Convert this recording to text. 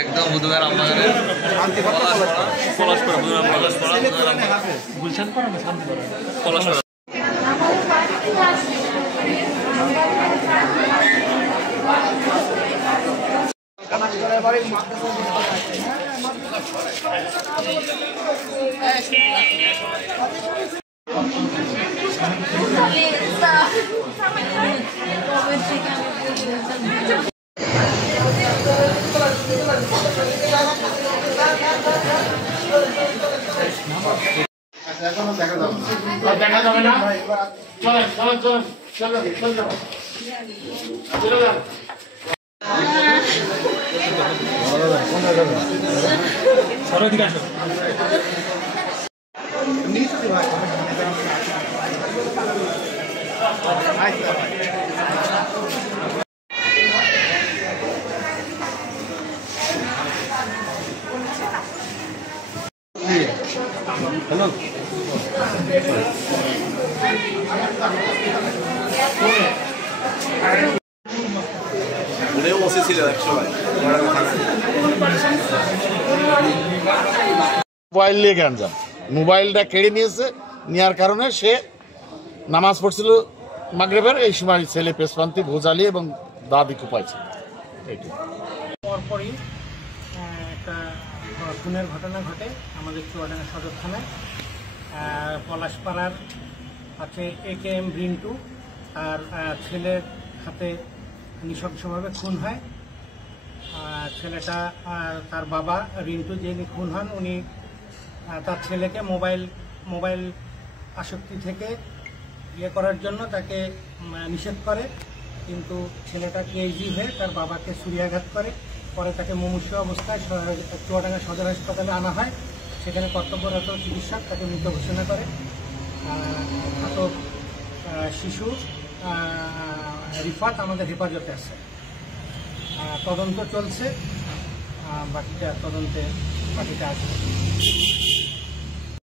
একদম বুধবার আমবাগানে পলাশপাড়া বুধবার পলাশপাড়া গুলশান পাড়া না শান্তিপাড়া পলাশপাড়া দেখা যাবে না চলেন চলেন চলেন চলেন চলেন সর্বাধিক আসো হ্যালো উনিও বসেছিল একসময় মোবাইল নিয়ে গ্যাঞ্জাম মোবাইলটা কেড়ে নিয়েছে নেওয়ার কারণে সে নামাজ পড়ছিল মাগরিবের এই সময় ছেলে পেশপান্তি ভোজালি এবং দাদি কুপাইছে পরপরই একটা খুনের ঘটনা ঘটে আমাদের চুয়াডাঙ্গা সদর থানায় পলাশপাড়ার আছে AKM রিন্টু তার ছেলের হাতে নৃশংসভাবে খুন হয়। ছেলেটা তার বাবা রিন্টু যিনি খুন হন উনি তার ছেলেকে মোবাইল আসক্তি থেকে করার জন্য তাকে নিষেধ করে, কিন্তু ছেলেটা কেজি হয়ে তার বাবাকে ছুরিয়াঘাত করে। পরে তাকে মুমূর্ষু অবস্থায় চুয়াডাঙ্গা সদর হাসপাতালে আনা হয়। সেখানে কর্তব্যরত চিকিৎসক তাকে মৃত ঘোষণা করে। আটক শিশু রিফাত আমাদের হেফাজতে আছে। তদন্ত চলছে, বাকিটা তদন্তে আসবে।